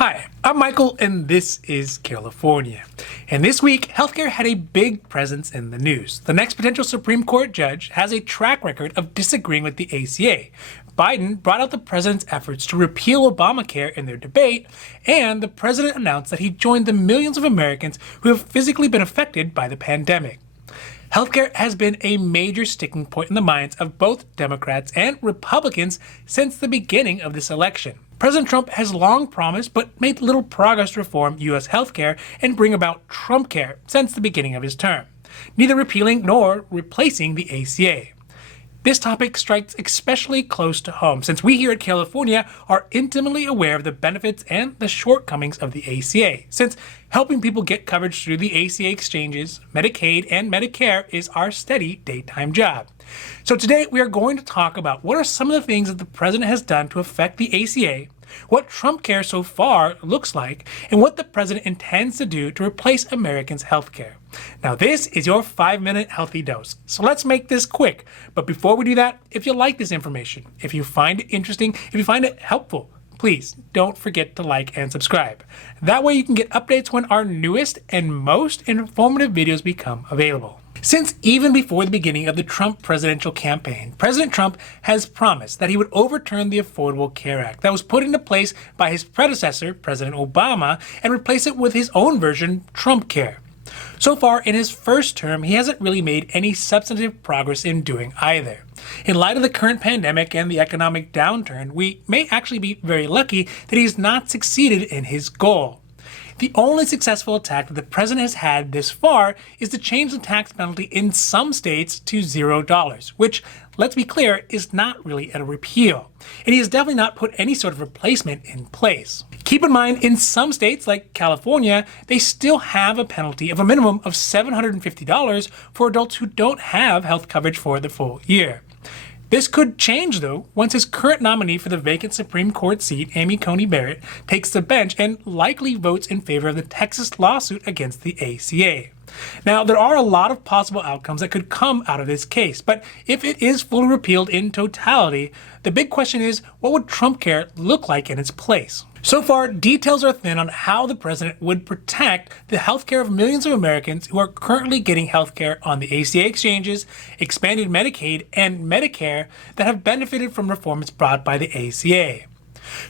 Hi, I'm Michael, and this is Carelifornia. And this week, healthcare had a big presence in the news. The next potential Supreme Court judge has a track record of disagreeing with the ACA. Biden brought out the president's efforts to repeal Obamacare in their debate, and the president announced that he joined the millions of Americans who have physically been affected by the pandemic. Healthcare has been a major sticking point in the minds of both Democrats and Republicans since the beginning of this election. President Trump has long promised but made little progress to reform U.S. healthcare and bring about TrumpCare since the beginning of his term, neither repealing nor replacing the ACA. This topic strikes especially close to home since we here at Carelifornia are intimately aware of the benefits and the shortcomings of the ACA, since helping people get coverage through the ACA exchanges, Medicaid and Medicare is our steady daytime job. So today we are going to talk about what are some of the things that the president has done to affect the ACA, what TrumpCare so far looks like, and what the president intends to do to replace Americans' healthcare. Now this is your 5-minute healthy dose, so let's make this quick. But before we do that, if you like this information, if you find it interesting, if you find it helpful, please don't forget to like and subscribe. That way you can get updates when our newest and most informative videos become available. Since even before the beginning of the Trump presidential campaign, President Trump has promised that he would overturn the Affordable Care Act that was put into place by his predecessor, President Obama, and replace it with his own version, TrumpCare. So far, in his first term, he hasn't really made any substantive progress in doing either. In light of the current pandemic and the economic downturn, we may actually be very lucky that he has not succeeded in his goal. The only successful attack that the president has had this far is to change the tax penalty in some states to $0, which, let's be clear, is not really a repeal. And he has definitely not put any sort of replacement in place. Keep in mind, in some states like California, they still have a penalty of a minimum of $750 for adults who don't have health coverage for the full year. This could change, though, once his current nominee for the vacant Supreme Court seat, Amy Coney Barrett, takes the bench and likely votes in favor of the Texas lawsuit against the ACA. Now, there are a lot of possible outcomes that could come out of this case, but if it is fully repealed in totality, the big question is, what would TrumpCare look like in its place? So far, details are thin on how the president would protect the healthcare of millions of Americans who are currently getting healthcare on the ACA exchanges, expanded Medicaid, and Medicare that have benefited from reforms brought by the ACA.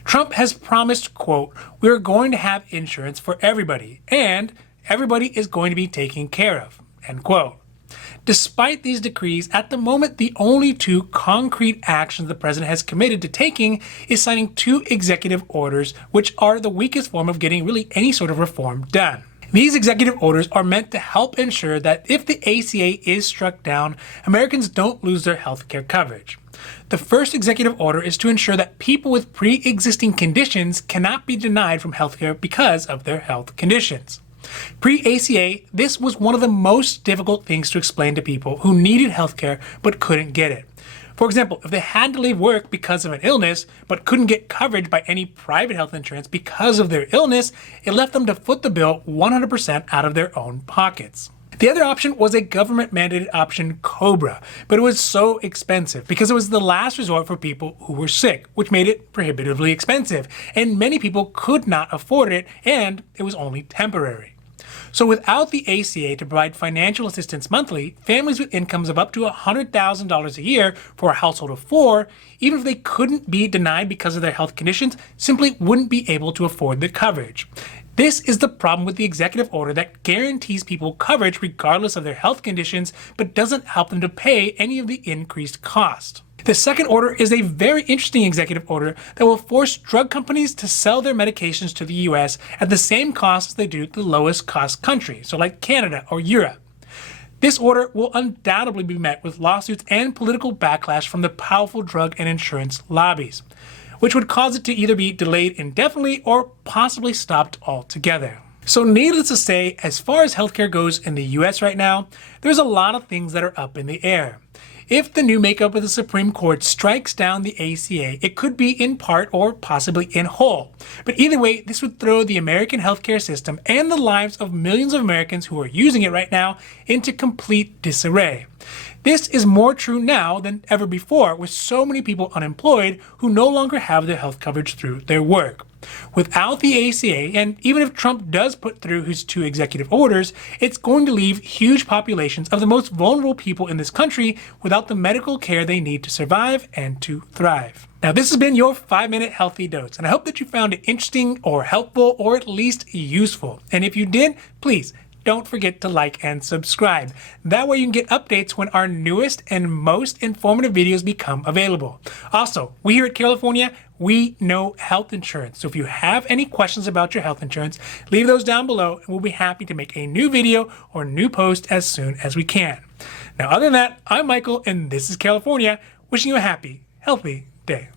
Trump has promised, quote, "We are going to have insurance for everybody, and everybody is going to be taken care of," end quote. Despite these decrees, at the moment, the only two concrete actions the president has committed to taking is signing 2 executive orders, which are the weakest form of getting really any sort of reform done. These executive orders are meant to help ensure that if the ACA is struck down, Americans don't lose their health care coverage. The first executive order is to ensure that people with pre-existing conditions cannot be denied from health care because of their health conditions. Pre-ACA, this was one of the most difficult things to explain to people who needed healthcare but couldn't get it. For example, if they had to leave work because of an illness but couldn't get coverage by any private health insurance because of their illness, it left them to foot the bill 100% out of their own pockets. The other option was a government-mandated option, COBRA, but it was so expensive because it was the last resort for people who were sick, which made it prohibitively expensive, and many people could not afford it, and it was only temporary. So without the ACA to provide financial assistance monthly, families with incomes of up to $100,000 a year for a household of 4, even if they couldn't be denied because of their health conditions, simply wouldn't be able to afford the coverage. This is the problem with the executive order that guarantees people coverage regardless of their health conditions, but doesn't help them to pay any of the increased cost. The second order is a very interesting executive order that will force drug companies to sell their medications to the US at the same cost as they do the lowest cost country, so like Canada or Europe. This order will undoubtedly be met with lawsuits and political backlash from the powerful drug and insurance lobbies, which would cause it to either be delayed indefinitely or possibly stopped altogether. So needless to say, as far as healthcare goes in the US right now, there's a lot of things that are up in the air. If the new makeup of the Supreme Court strikes down the ACA, it could be in part or possibly in whole. But either way, this would throw the American healthcare system and the lives of millions of Americans who are using it right now into complete disarray. This is more true now than ever before, with so many people unemployed who no longer have their health coverage through their work. Without the ACA, and even if Trump does put through his 2 executive orders, it's going to leave huge populations of the most vulnerable people in this country without the medical care they need to survive and to thrive. Now, this has been your 5-minute healthy dose, and I hope that you found it interesting or helpful or at least useful. And if you did, please don't forget to like and subscribe. That way you can get updates when our newest and most informative videos become available. Also, we here at Carelifornia, we know health insurance. So if you have any questions about your health insurance, leave those down below and we'll be happy to make a new video or new post as soon as we can. Now, other than that, I'm Michael and this is Carelifornia, wishing you a happy, healthy day.